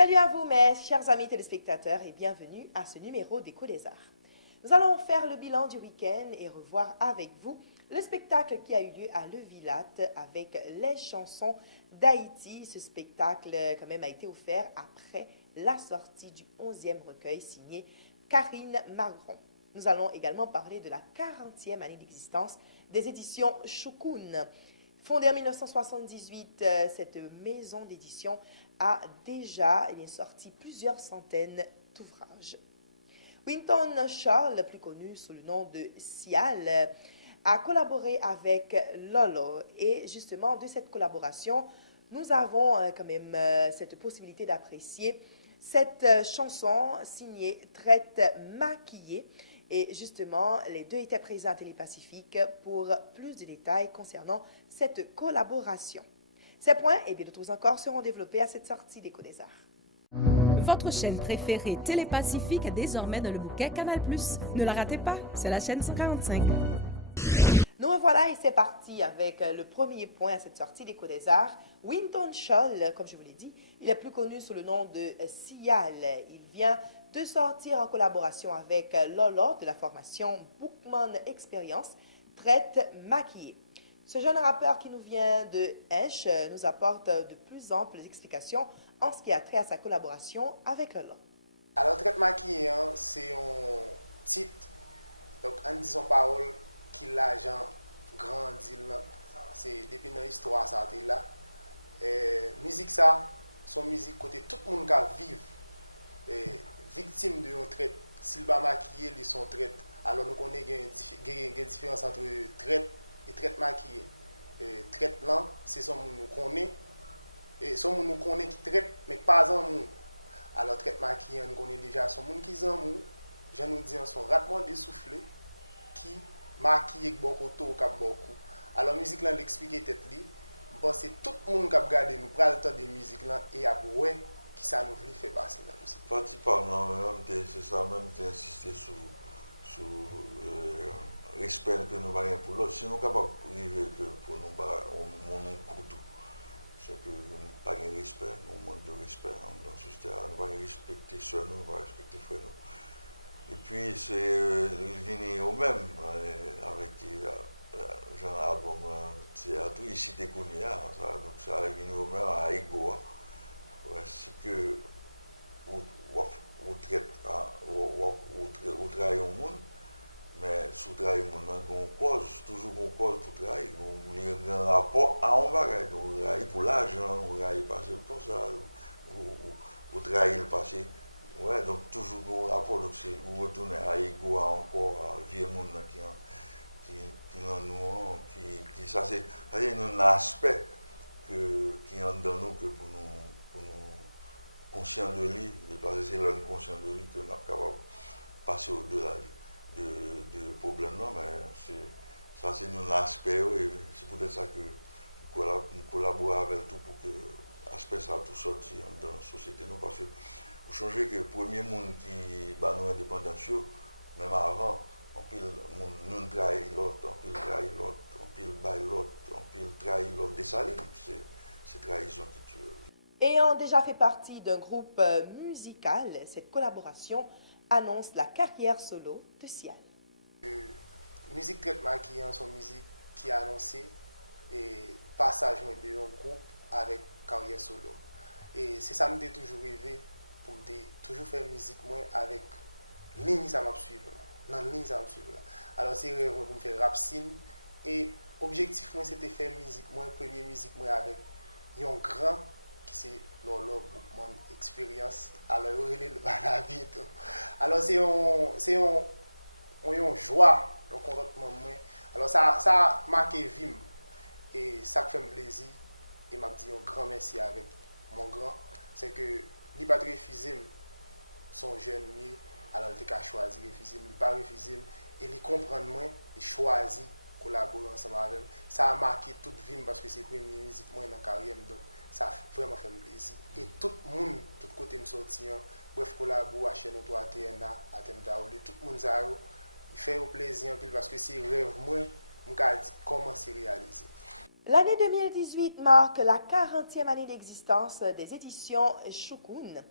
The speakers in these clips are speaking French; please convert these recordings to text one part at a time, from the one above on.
Salut à vous, mes chers amis téléspectateurs, et bienvenue à ce numéro d'Écho des Arts. Nous allons faire le bilan du week-end et revoir avec vous le spectacle qui a eu lieu à Levilat avec les chansons d'Haïti. Ce spectacle, quand même, a été offert après la sortie du 11e recueil signé Karine Margron. Nous allons également parler de la 40e année d'existence des éditions Choukoun. Fondée en 1978, cette maison d'édition a déjà sorti plusieurs centaines d'ouvrages. Wynton Charles, plus connu sous le nom de Sial, a collaboré avec Lolo. Et justement, de cette collaboration, nous avons quand même cette possibilité d'apprécier cette chanson signée Traite maquillée. Et justement, les deux étaient présents à Télépacifique pour plus de détails concernant cette collaboration. Ces points et bien d'autres encore seront développés à cette sortie d'Écho des Arts. Votre chaîne préférée Télépacifique est désormais dans le bouquet Canal+. Ne la ratez pas, c'est la chaîne 145. Nous revoilà et c'est parti avec le premier point à cette sortie d'Écho des Arts. Wynton Scholl, comme je vous l'ai dit, il est plus connu sous le nom de Sial. Il vient de sortir en collaboration avec Lolo de la formation Bookman Experience, Traite maquillée. Ce jeune rappeur qui nous vient de Esch nous apporte de plus amples explications en ce qui a trait à sa collaboration avec Lolo. Alors, Traite maquillée, hein, c'est un titre, donc en disant parole, qui l'agent grandit là. C'est depuis notre histoire, ça a été là. Musique, ça, son musique côté tout le monde qui vit victime de une traite. S'il va maquiller, ils sont traite. Alors, nous connaissons une différence entre traite et traite maquillée. Traite là, c'est son monde nous connaît. Et son monde nous connaît qui traite, mais pas en nous. Alors, traite maquillée, nous connaît déjà son monde qui en nous. Je nous dis, sont rapidement dessoufflés, qui maquille beaucoup, tout beaucoup. Alors, la musique là, l'explique tête li. Je pense que tout le monde qui a regardé nous prend le temps de musique là et a ouais qui ça nous voulait faire passer dans la musique. Principalement, c'est ça même d'insister sur respect que nous avons pour l'autre. Si nous sommes capables de que pour nous, on nous pour tout. C'est que nous n'avons pas de respect, nous manquons de respect dans la société. Nous ne respecter seuls, nous ne pas respecter frères. Et puis, c'est venir au même avec Jean Album théâtre, ici, t'es connu, donc ça est venu au même à Ego. C'est que on traite, on travaille au monde, mais sous travail au monde, on cause, toujours on cause pour travailler, on a un rapport à un bagage, on travaille pour l'argent, on travaille passer comme ça, on travaille le passé. Ouais, donc toujours un rapport, donc c'est vous retourner à Ego encore, à vieux monde qui nous, ça c'est un aspect qui est dans nous que pour nous conscients de lui, parce que c'est l'homme conscient de lui que nous sommes capables de passer au-delà de problèmes, mais ça c'est un aspect, et c'est peut-être ça que nous collaborons avec tout pour que l'aspect ça tout sorti dans la société, non, parce que pour changer que le premier monde qui bat nos indépendances, même avant, nous trahissons l'autre, on trahit l'autre, on baille l'autre, on trahit l'autre des salines, c'est trahison qui tue. Ayant déjà fait partie d'un groupe musical, cette collaboration annonce la carrière solo de Sial. Musique Traite maquillée, son musique qui a annoncé et passage de un groupe avec carrière solo. Et c'est ça que j'ai toujours rêvé pour toujours faire musique moi avec ligne ça m'a suivre. Dans ligne ça m'a suivre. Alors c'est rêve pour me faire rap scene et objectif moi c'était faire musique moi première musique moi avec un grand qui c'est Lolo Bookman Experience. Alors il est le balade et tout. Alors c'est une joie, un contentement moi. Alors ça a marqué vie et ça fait plaisir et m'a dit un grand merci avec mon grand, c'est que il pas refusé son jeune mieux, alors il a choisi refuser, il pas refusé et il comprend moi, il choisit collaborer ensemble avec. Ça a marqué toute vie parce que c'est la première musique moi dans la carrière, donc ça a vraiment fait plaisir. Et tout le monde, tout côté me sorti, bref collaborer à chaîne à TNA, à Tendaoulé, tout le monde ça il fait au plaisir parce que c'est rêve moi, je dit comment c'est réalisé. L'année 2018 marque la 40e année d'existence des éditions Shukun.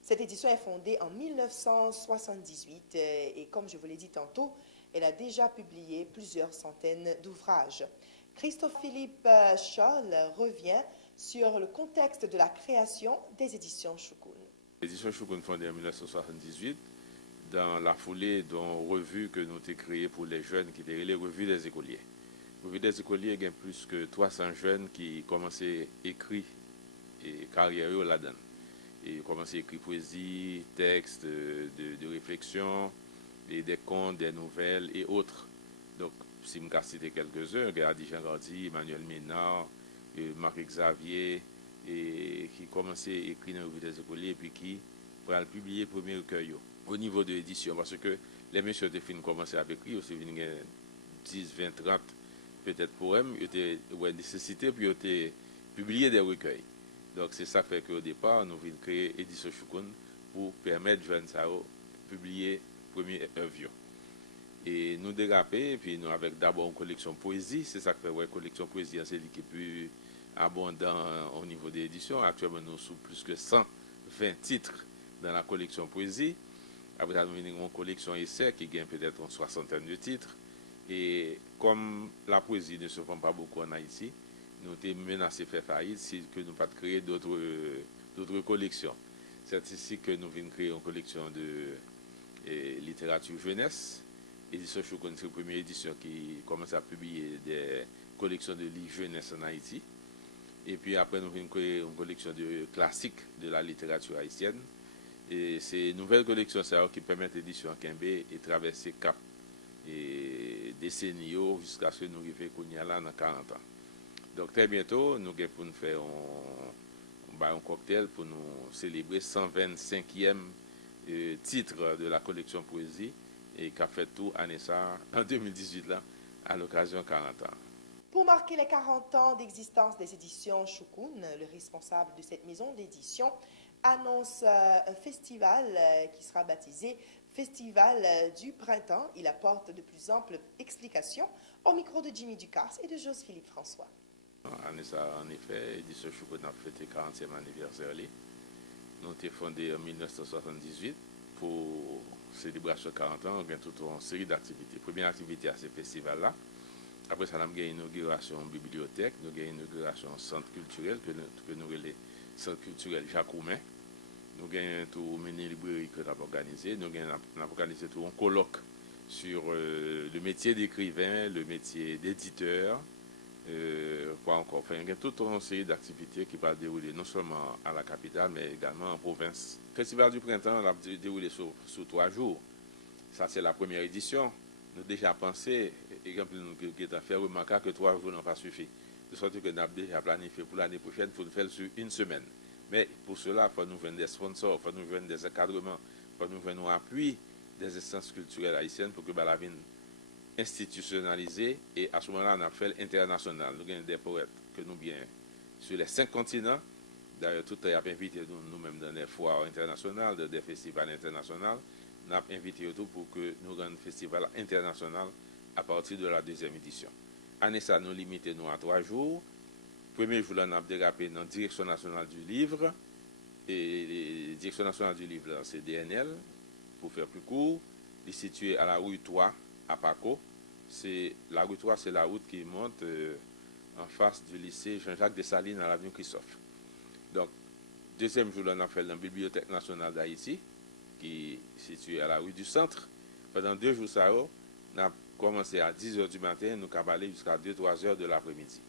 Cette édition est fondée en 1978 et comme je vous l'ai dit tantôt, elle a déjà publié plusieurs centaines d'ouvrages. Christophe Philippe Scholl revient sur le contexte de la création des éditions Shukun. L'édition Shukun fondée en 1978, dans la foulée d'une revue que nous avons créée pour les jeunes, qui est les revues des écoliers. Revue des écoliers, il y a plus que 300 jeunes qui commençaient à écrire et carrière là-dedans. Et commençaient à écrire poésie, textes de réflexion, des contes, des nouvelles et autres. Donc, si je citer quelques-uns, il y a Jean Gardi, Emmanuel Ménard, Marc Xavier, et qui commençaient à écrire dans la revue des écoliers et puis qui va publier le premier recueil au niveau de l'édition. Parce que les messieurs ont commencé à écrire, aussi 10, 20, 30 peut-être poèmes, ils ont nécessité puis ils ont publié des recueils. Donc c'est ça fait qu'au départ, nous venons créer Édition Shukun pour permettre aux jeunes de publier le premier œuvre. Et nous déraper, puis nous avec d'abord une collection poésie, c'est ça que fait collection poésie, c'est qui est plus abondant au niveau des éditions. Actuellement, nous sommes plus que 120 titres dans la collection poésie. Après, nous avons une collection essai qui gagne peut-être une soixantaine de titres. Et comme la poésie ne se vend pas beaucoup en Haïti, nous sommes menacés de faire faillite si nous ne pas créer d'autres collections. C'est ici que nous venons créer une collection de littérature jeunesse. Édition Shukun, c'est la première édition qui commence à publier des collections de livres jeunesse en Haïti. Et puis après, nous venons créer une collection de classiques de la littérature haïtienne. Et c'est une nouvelle collection qui permet l'édition en Quimbe et traverser cap et décennies jusqu'à ce que nous arrivions là dans 40 ans. Donc très bientôt, nous allons pour nous faire un cocktail pour nous célébrer 125e titre de la collection poésie et qui a fait tout année ça en 2018 là, à l'occasion de 40 ans. Pour marquer les 40 ans d'existence des éditions Shukun, le responsable de cette maison d'édition annonce un festival qui sera baptisé Festival du Printemps. Il apporte de plus amples explications au micro de Jimmy Ducasse et de Joseph-Philippe François. En effet, l'édition Shukun a fêté 40e anniversaire. Nous avons été fondés en 1978 pour célébration de 40 ans. On a toute une série d'activités. Première activité à ce festival-là. Après ça, nous avons une inauguration en bibliothèque, nous avons une inauguration en centre culturel, que nous appelons centre culturel Jacques Roumain. Nous avons une mini-librairie que nous avons organisée. Nous avons organisé un colloque sur le métier d'écrivain, le métier d'éditeur. Quoi encore. Enfin, il y a toute une série d'activités qui va dérouler non seulement à la capitale, mais également en province. Le Festival du Printemps va dérouler sur 3 jours. Ça, c'est la première édition. Nous avons déjà pensé, et nous avons fait remarquer que 3 jours n'ont pas suffi. De sorte que nous avons déjà planifié pour l'année prochaine pour nous faire sur une semaine. Mais pour cela, il faut nous vendre des sponsors, il faut nous vendre des encadrements, il faut nous vendre un appui des instances culturelles haïtiennes pour que la ville institutionnalisée. Et à ce moment-là, on a fait l'international. Nous avons des poètes que nous bien sur les 5 continents. D'ailleurs, tout est invité nous-mêmes dans des foires internationales, dans des festivals internationaux. Nous avons invité tout pour que nous ayons un festival international à partir de la 2e édition. Année ça, nous limitons à 3 jours. Premier jour, nous avons dérapé dans la Direction nationale du livre. Et la Direction nationale du livre, c'est DNL, pour faire plus court. Il est situé à la rue 3, à Paco. La rue 3, c'est la route qui monte en face du lycée Jean-Jacques Dessalines à l'avenue Christophe. Donc, 2e jour, nous avons fait dans la Bibliothèque nationale d'Haïti, qui est située à la rue du Centre. Pendant 2 jours, ça, nous avons commencé à 10h du matin, nous avons allé jusqu'à 2-3h de l'après-midi.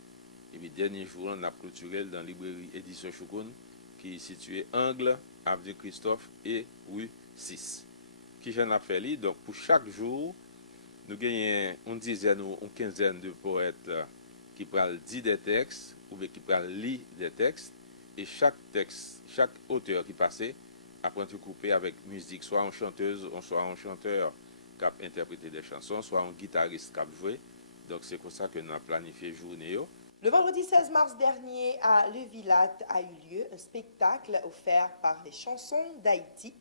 Et puis, dernier jour, on a clôturé dans la librairie Édition Shukun, qui est située Angle, avenue Christophe et rue 6. Qui j'en a fait, donc pour chaque jour, nous gagnons une dizaine ou une quinzaine de poètes qui parlent dire des textes ou qui parlent lire des textes. Et chaque texte, chaque auteur qui passait, après tout coupé avec musique, soit une chanteuse, soit un chanteur qui a interprété des chansons, soit un guitariste qui a joué. Donc c'est comme ça que nous avons planifié la journée. Le vendredi 16 mars dernier, à Levilat, a eu lieu un spectacle offert par les chansons d'Haïti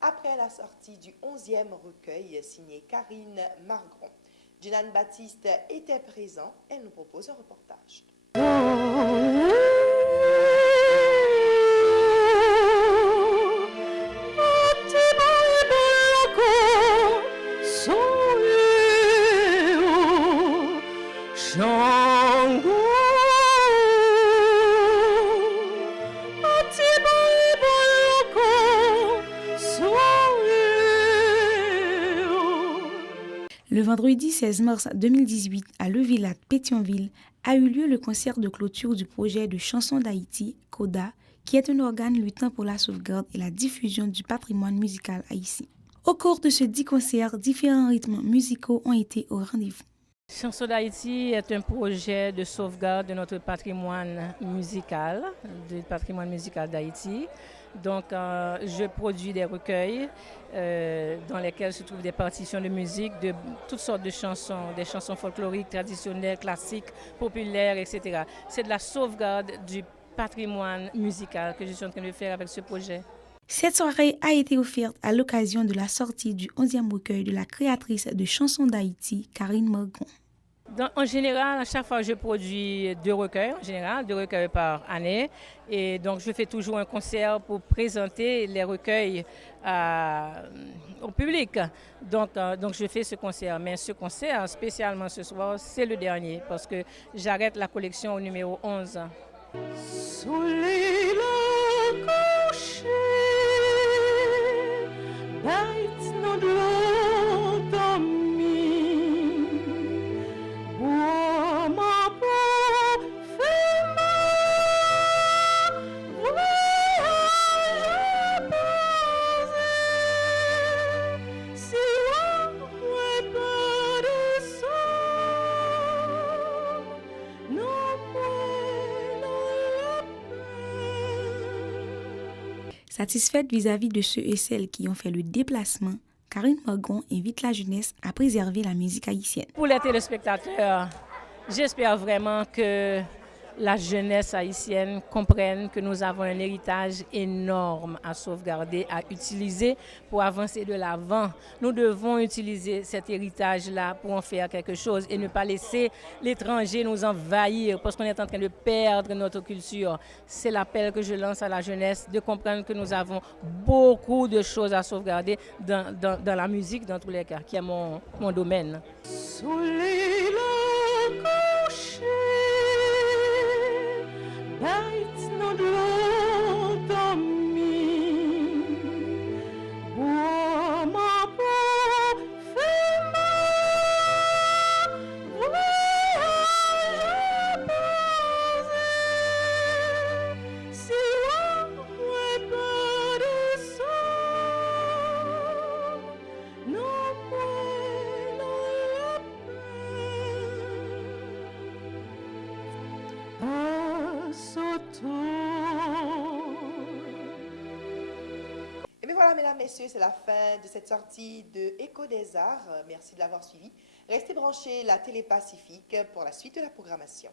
après la sortie du 11e recueil signé Karine Margron. Jeanne Baptiste était présent, elle nous propose un reportage. Le vendredi 16 mars 2018, à Levilat, Pétionville, a eu lieu le concert de clôture du projet de chansons d'Haïti, CODA, qui est un organe luttant pour la sauvegarde et la diffusion du patrimoine musical haïtien. Au cours de ce 10 concerts, différents rythmes musicaux ont été au rendez-vous. Chansons d'Haïti est un projet de sauvegarde de notre patrimoine musical, d'Haïti. Donc, je produis des recueils dans lesquels se trouvent des partitions de musique de toutes sortes de chansons, des chansons folkloriques, traditionnelles, classiques, populaires, etc. C'est de la sauvegarde du patrimoine musical que je suis en train de faire avec ce projet. Cette soirée a été offerte à l'occasion de la sortie du 11e recueil de la créatrice de chansons d'Haïti, Karine Morgan. En général, à chaque fois, je produis 2 recueils, en général, 2 recueils par année. Et donc, je fais toujours un concert pour présenter les recueils au public. Donc, je fais ce concert. Mais ce concert, spécialement ce soir, c'est le dernier parce que j'arrête la collection au numéro 11. Sous l'île couchée, bête non de l'eau dormie, bois ma peau, fais-moi voyage posé, si on ne pas de son, non Satisfaite vis-à-vis de ceux et celles qui ont fait le déplacement, Karine Morgan invite la jeunesse à préserver la musique haïtienne. Pour les téléspectateurs, j'espère vraiment que la jeunesse haïtienne comprenne que nous avons un héritage énorme à sauvegarder, à utiliser pour avancer de l'avant. Nous devons utiliser cet héritage-là pour en faire quelque chose et ne pas laisser l'étranger nous envahir parce qu'on est en train de perdre notre culture. C'est l'appel que je lance à la jeunesse de comprendre que nous avons beaucoup de choses à sauvegarder dans la musique, dans tous les cas, qui est mon domaine. Sous l'île couchée, bête non de l'eau dormie, bois ma peau, fais-moi voyage posé, si on ne pas de son, non point la Et bien voilà, mesdames, messieurs, c'est la fin de cette sortie de Écho des Arts. Merci de l'avoir suivi. Restez branchés la Télé Pacifique pour la suite de la programmation.